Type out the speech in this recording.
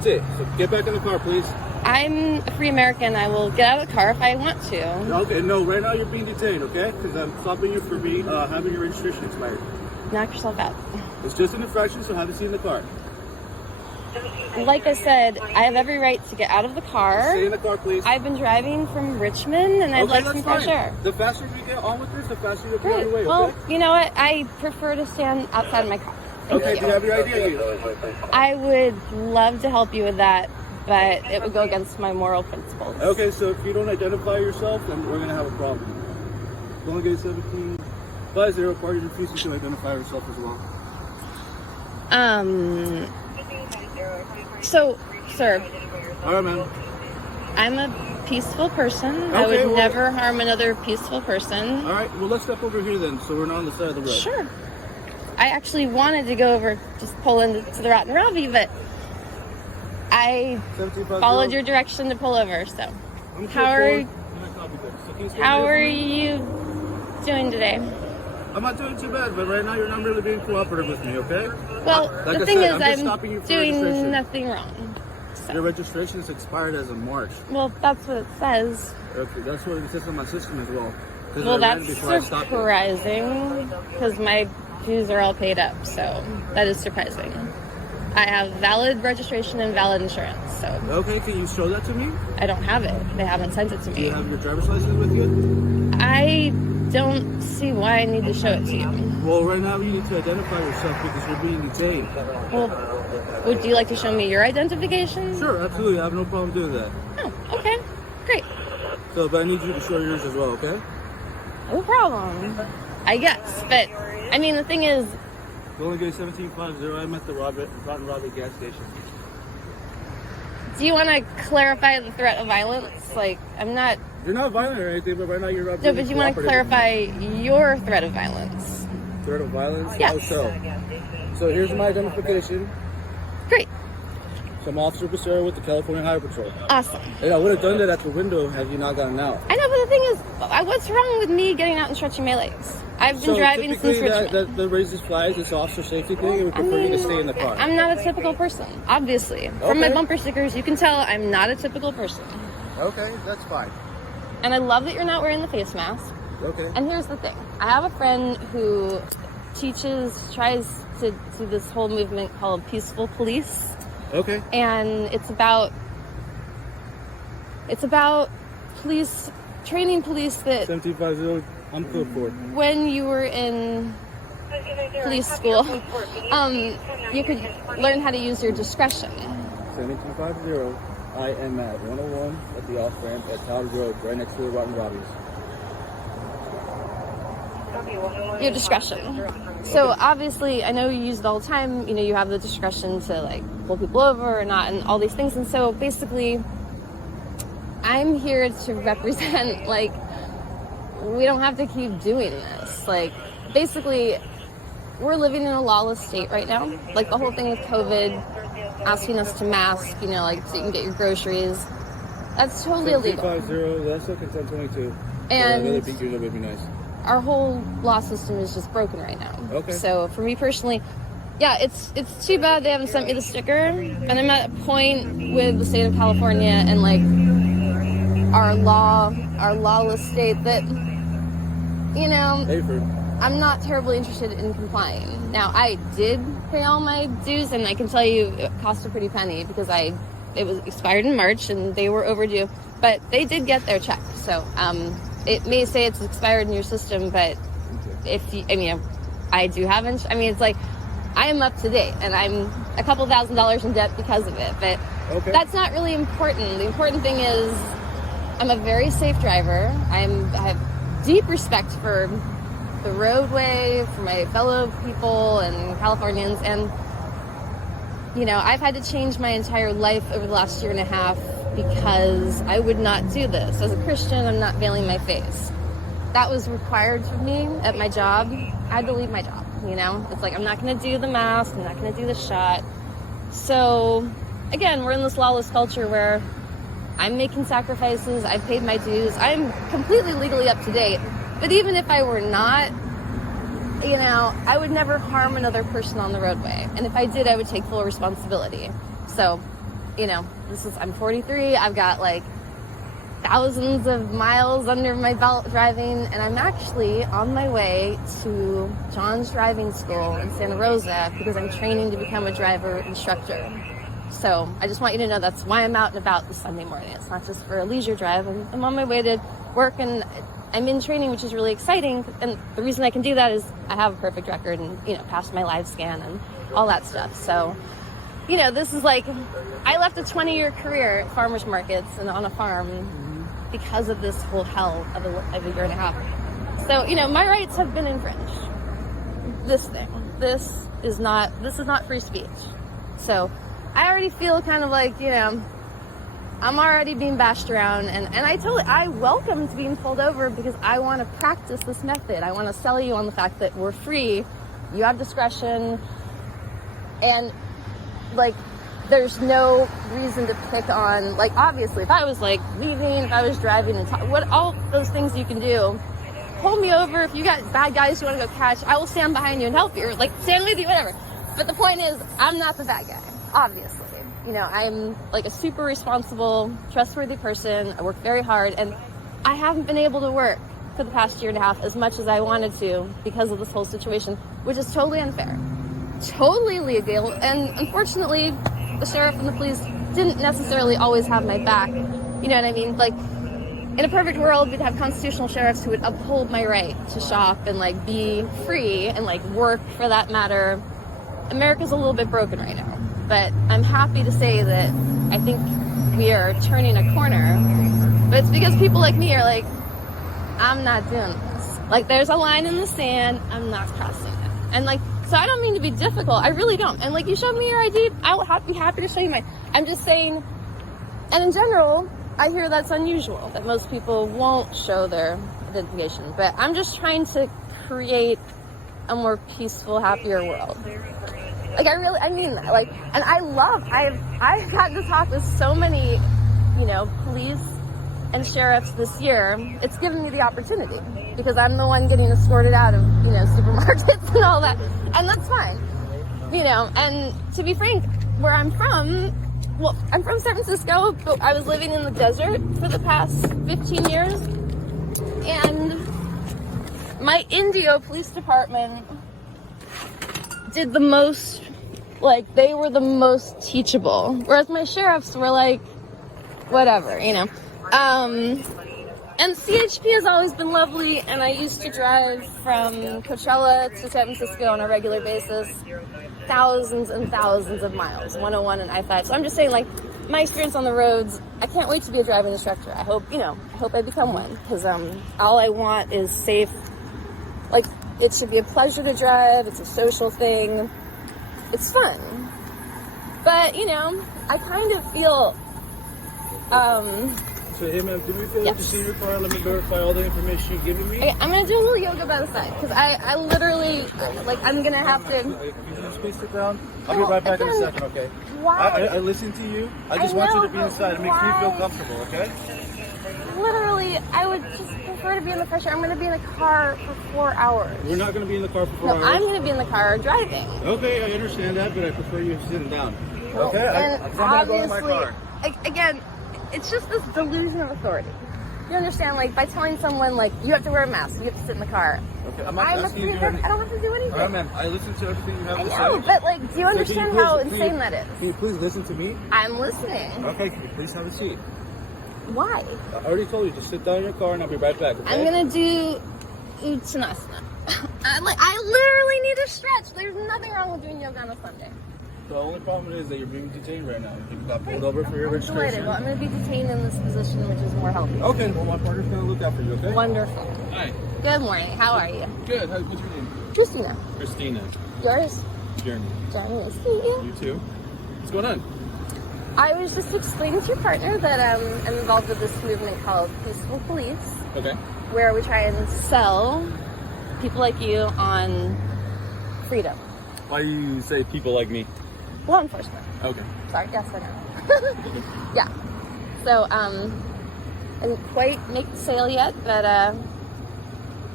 That's it. So get back in the car, please. I'm a free American. I will get out of the car if I want to. Okay, no, right now you're being detained, okay? Because I'm stopping you for having your registration expired. Knock yourself out. It's just an infraction, so have a seat in the car. Like I said, I have every right to get out of the car. Stay in the car, please. I've been driving from Richmond, and I'd like some fresh air. The faster you get on with this, the faster you'll be on your way, Well, okay? you know what? I prefer to stand outside of my car. Okay, do you have your ID? I would love to help you with that, but it would go against my moral principles. Okay, so if you don't identify yourself, then we're going to have a problem. Going to get 1750, party refusing to identify herself as well. So, sir. All right, man. I'm a peaceful person. Okay, I would never harm another peaceful person. All right, well, let's step over here then, so we're not on the side of the road. Sure. I actually wanted to go over, just pull into the Rotten Robbie, but I followed your direction to pull over, so. How are you doing today? I'm not doing too bad, but right now you're not really being cooperative with me, okay? Well, the thing is, I'm doing nothing wrong. So. Your registration is expired as of March. Well, that's what it says. Okay, that's what it says on my system as well. Well, that's surprising, because my dues are all paid up, so that is surprising. I have valid registration and valid insurance, so. Okay, can you show that to me? I don't have it. They haven't sent it to me. Do you have your driver's license with you? I don't see why I need to show it to you. Well, right now you need to identify yourself because you're being detained. Well, would you like to show me your identification? Sure, absolutely. I have no problem doing that. Oh, okay. Great. So, but I need you to show yours as well, okay? No problem. I guess, but, I mean, the thing is... Going to get 1750. I'm at the Rotten Robbie gas station. Do you want to clarify the threat of violence? Like, I'm not... You're not violent or anything, but right now you're not. No, but you want to clarify your threat of violence. Threat of violence? Yes. So here's my identification. Great. So I'm Officer Becerra with the California Highway Patrol. Awesome. Hey, I would have done that at the window had you not gotten out. I know, but the thing is, what's wrong with me getting out and stretching my legs? I've been driving since Richmond. That raises flags. It's an officer safety thing, and we prefer you to stay in the car. I'm not a typical person, obviously. Okay. From my bumper stickers, you can tell I'm not a typical person. Okay, that's fine. And I love that you're not wearing the face mask. Okay. And here's the thing. I have a friend who tries to do this whole movement called peaceful police. Okay. And it's about police, training police that... 1750, I'm good for it. When you were in police school, you could learn how to use your discretion. 1750. I am at 101 at the off-ramp at Todd Road, right next to the Rotten Robbies. Your discretion. So obviously, I know you use it all the time. You know, you have the discretion to like pull people over or not, and all these things. And so basically, I'm here to represent like we don't have to keep doing this. Like basically, we're living in a lawless state right now. Like the whole thing with COVID. Asking us to mask, you know, like so you can get your groceries. That's totally illegal. 1750, that's like 1022. And another big deal would be nice. Our whole law system is just broken right now. Okay. So for me personally, yeah, it's too bad they haven't sent me the sticker. And I'm at a point with the state of California and like our lawless state that, you know, I'm not terribly interested in complying. Now, I did pay all my dues, and I can tell you it cost a pretty penny because it was expired in March, and they were overdue. But they did get their check. So it may say it's expired in your system, but I do have it's like I am up to date, and I'm a couple $1,000s in debt because of it. But that's not really important. The important thing is I'm a very safe driver. I have deep respect for the roadway, for my fellow people and Californians, and you know, I've had to change my entire life over the last year and a half because I would not do this. As a Christian, I'm not veiling my face. That was required of me at my job. I had to leave my job, you know? It's like, I'm not going to do the mask, I'm not going to do the shot. So, again, we're in this lawless culture where I'm making sacrifices, I've paid my dues, I'm completely legally up to date. But even if I were not, you know, I would never harm another person on the roadway. And if I did, I would take full responsibility. So, you know, I'm 43. I've got like thousands of miles under my belt driving, and I'm actually on my way to John's driving school in Santa Rosa because I'm training to become a driver instructor. So I just want you to know that's why I'm out and about this Sunday morning. It's not just for a leisure drive. I'm on my way to work, and I'm in training, which is really exciting. And the reason I can do that is I have a perfect record and, you know, passed my live scan and all that stuff. So, you know, this is like, I left a 20-year career at farmers markets and on a farm because of this whole hell of a year and a half. So, you know, my rights have been infringed. This is not free speech. So I already feel kind of like, you know, I'm already being bashed around, and I welcomed being pulled over because I want to practice this method. I want to sell you on the fact that we're free, you have discretion, and like there's no reason to pick on, like, obviously if I was like leaving, if I was driving and what all those things you can do, pull me over. If you got bad guys you want to go catch, I will stand behind you and help you, or like stand with you, whatever. But the point is, I'm not the bad guy, obviously. You know, I'm like a super responsible, trustworthy person. I work very hard, and I haven't been able to work for the past year and a half as much as I wanted to because of this whole situation, which is totally unfair, totally illegal. And unfortunately, the sheriff and the police didn't necessarily always have my back. You know what I mean? Like, in a perfect world, we'd have constitutional sheriffs who would uphold my right to shop and like be free and like work for that matter. America's a little bit broken right now. But I'm happy to say that I think we are turning a corner. But it's because people like me are like, I'm not doing this. Like, there's a line in the sand, I'm not crossing it. And like, so I don't mean to be difficult, I really don't. And like, you showed me your ID, I will be happy to show you mine. I'm just saying, and in general, I hear that's unusual, that most people won't show their identification. But I'm just trying to create a more peaceful, happier world. Like, I mean that. Like, and I've gotten to talk with so many, you know, police and sheriffs this year. It's given me the opportunity because I'm the one getting escorted out of, you know, supermarkets and all that. And that's fine. You know, and to be frank, where I'm from, well, I'm from San Francisco, but I was living in the desert for the past 15 years. And my Indio Police Department did the most, like, they were the most teachable, whereas my sheriffs were like, whatever, you know. And CHP has always been lovely, and I used to drive from Coachella to San Francisco on a regular basis, thousands and thousands of miles, 101 and I-5. So I'm just saying, like, my experience on the roads, I can't wait to be a driving instructor. I hope, you know, I hope I become one, because all I want is safe, like, it should be a pleasure to drive. It's a social thing. It's fun. But, you know, I kind of feel, So, hey, ma'am, do me a favor to see your car? Let me verify all the information you're giving me. Okay, I'm going to do a little yoga by the side, because I literally, like, I'm going to have to. Can you just please sit down? I'll be right back in a second, okay? Why? I listen to you. I just want you to be inside. It makes me feel comfortable, okay? Literally, I would just prefer to be in the fresh air. I'm going to be in the car for 4 hours. We're not going to be in the car for 4 hours. I'm going to be in the car driving. Okay, I understand that, but I prefer you sitting down. Well, okay? I'm going to go in my car. Again, it's just this delusion of authority. You understand? Like, by telling someone, like, you have to wear a mask, you have to sit in the car. Okay, I'm not asking you to do anything. I don't have to do anything. All right, ma'am, I listen to everything you have to say. I know, but, like, do you understand how insane that is? Can you please listen to me? I'm listening. Okay, can you please have a seat? Why? I already told you to sit down in your car and I'll be right back, okay? I'm gonna do Uttanasana. I literally need to stretch. There's nothing wrong with doing yoga on a Sunday. The only problem is that you're being detained right now. You got pulled over for your registration. Well, I'm gonna be detained in this position, which is more healthy. Okay, well, my partner's gonna look out for you, okay? Wonderful. Hi. Good morning. How are you? Good. What's your name? Christina. Christina. Yours? Journey. Johnny. Nice to meet you. You too. What's going on? I was just explaining to your partner that I'm involved with this movement called Peaceful Police. Okay. Where we try and sell people like you on freedom. Why do you say people like me? Law enforcement. Okay. Sorry, yes, I know. Yeah. So, I didn't quite make the sale yet, but